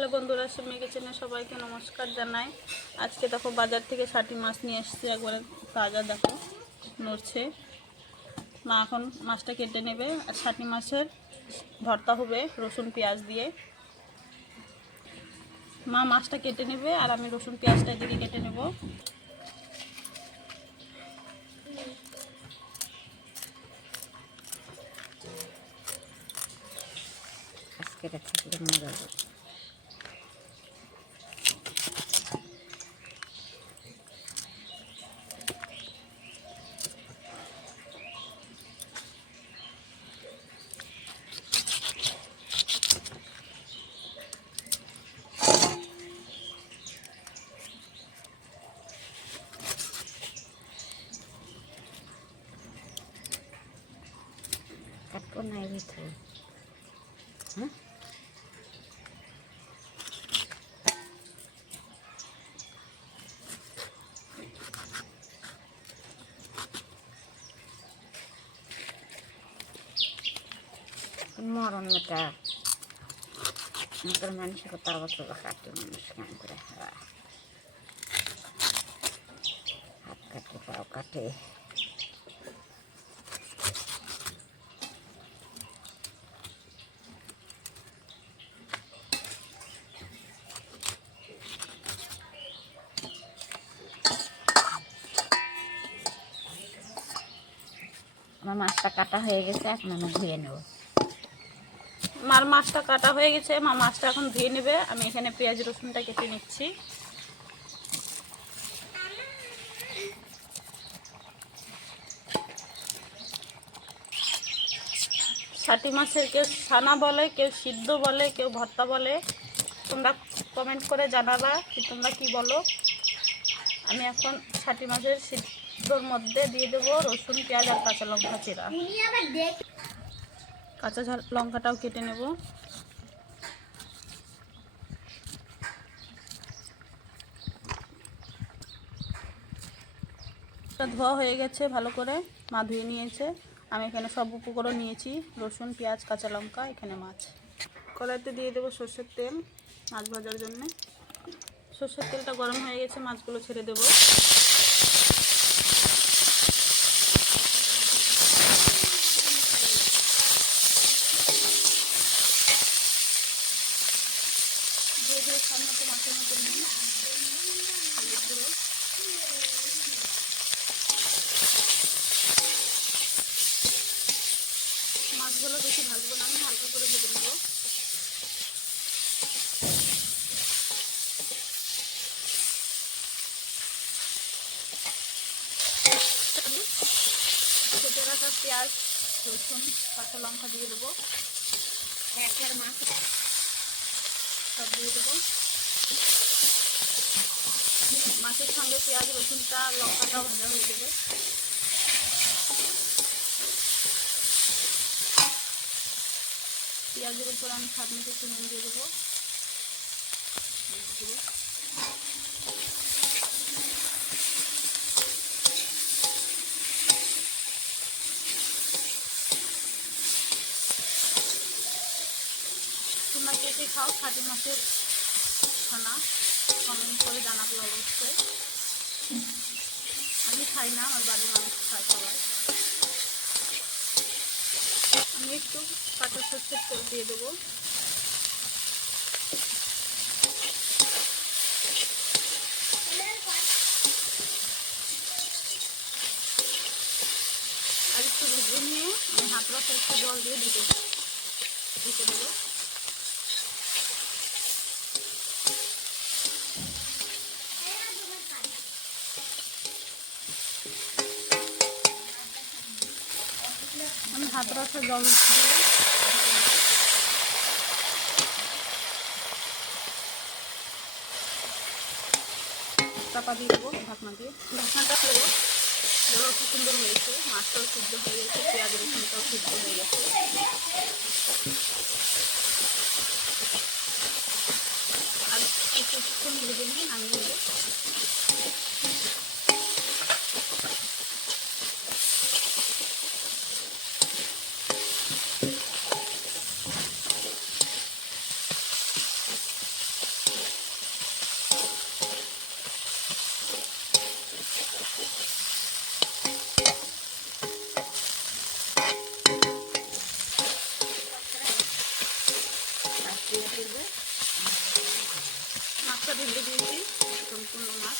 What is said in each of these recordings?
Hello বন্ধুরা, সিমি কিচেনে সবাইকে নমস্কার জানাই। আজকে দেখো বাজার থেকে ষাটি মাছ নিয়ে এসেছি, একবারে তাজা। দেখো নড়ছে। মা এখন মাছটা কেটে নেবে। আর ষাটি মাছের ভর্তা হবে রসুন পেঁয়াজ দিয়ে। মা মাছটা কেটে নেবে আর আমি রসুন পেঁয়াজটা এদিকে কেটে নেব। কাটবো না এই ভিতরে। হ্যাঁ, মরণ মেটা আমাদের মানুষের কথা বছর কাটে, মানুষ কেমন করে হাত কাটে, পাও কাটে। আমার মাছটা কাটা হয়ে গেছে, এখন আমি ধুয়ে নেব। মার মাছটা কাটা হয়ে গেছে, মা মাছটা এখন ধুয়ে নেবে। আমি এখানে পেঁয়াজ রসুনটা কেটে নিচ্ছি। ষাটি মাছের কেউ ছানা বলে, কেউ সিদ্ধ বলে, কেউ ভর্তা বলে। তোমরা কমেন্ট করে জানাবা কি তোমরা কি বলো। আমি এখন ষাটি মাছের সিদ্ধর মধ্যে দিয়ে দেবো রসুন পেঁয়াজ আর কাঁচা লঙ্কা চিরা। কাঁচা লঙ্কাটাও কেটে নেব। ধোয়া হয়ে গেছে ভালো করে, মা ধুয়ে নিয়েছে। আমি এখানে সব উপকরণ নিয়েছি, রসুন পেঁয়াজ কাঁচা লঙ্কা, এখানে মাছ। কড়াইতে দিয়ে দেবো সর্ষের তেল মাছ ভাজার জন্য। সর্ষের তেলটা গরম হয়ে গেছে, মাছগুলো ছেড়ে দেবো। দিয়ে দিয়ে সামনে মাছের মধ্যে নিই মাছগুলো বেশি ভাজবো না, আমি হালকা করে ভেজে নেবো। কেটে রাখা পেঁয়াজ রসুন কাঁচা লঙ্কা দিয়ে দেবো। মাছ সব দিয়ে দেবো। মাছের সঙ্গে পেঁয়াজ রসুনটা লঙ্কাটাও ভাজা হয়ে যাবে। পেঁয়াজের উপর আমি স্বাদ মতো নুন দিয়ে দেবো। তোমরা কে কে খাও ষাটি মাছের ছানা, কমেন্ট করে জানাবো অবশ্যই। আমি খাই না, আমার বাড়ির মানুষ খায় সবাই। আমি একটু কাঁচা সর্ষের তেল দিয়ে দেবো। আর একটু ভেজে নিয়ে আমি হাত রসের একটু জল দিয়ে ঢেকে দেবো। আমি হাত রসের জল দিয়ে চাপা দিয়ে দেবো, ঢাকনা দিয়ে। ঢাকনাটা দেবো। দেখো কি সুন্দর হয়েছে, মাছটাও সিদ্ধ হয়ে গেছে, পেঁয়াজ রসুনটাও সিদ্ধ হয়ে গেছে। আর কিছুক্ষণ ভেজে নিয়ে নামিয়ে নেবো। দেবে। মাছটা ঢেলে দিয়েছি, সম্পূর্ণ মাছ।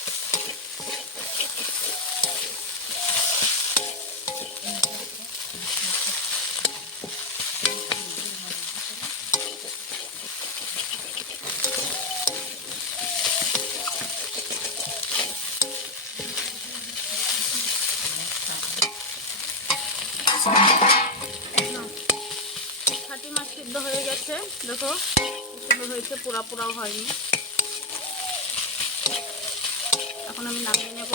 ছাটি মাছ সিদ্ধ হয়ে গেছে, দেখো কি সুন্দর হয়েছে, পোড়া পোড়াও হয়নি। এখন আমি নামিয়ে নেব।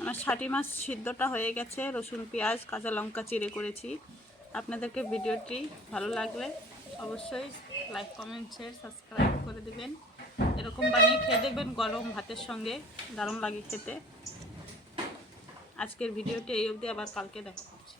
আমার ছাটি মাছ সিদ্ধটা হয়ে গেছে, রসুন পেঁয়াজ কাঁচা লঙ্কা চিড়ে করেছি। আপনাদেরকে ভিডিওটি ভালো লাগলে অবশ্যই লাইক কমেন্ট শেয়ার সাবস্ক্রাইব করে দেবেন। এরকম বানিয়ে খেয়ে দেখবেন, গরম ভাতের সঙ্গে দারুণ লাগে খেতে। আজকের ভিডিওটি এই অবধি, আবার কালকে দেখা হচ্ছে।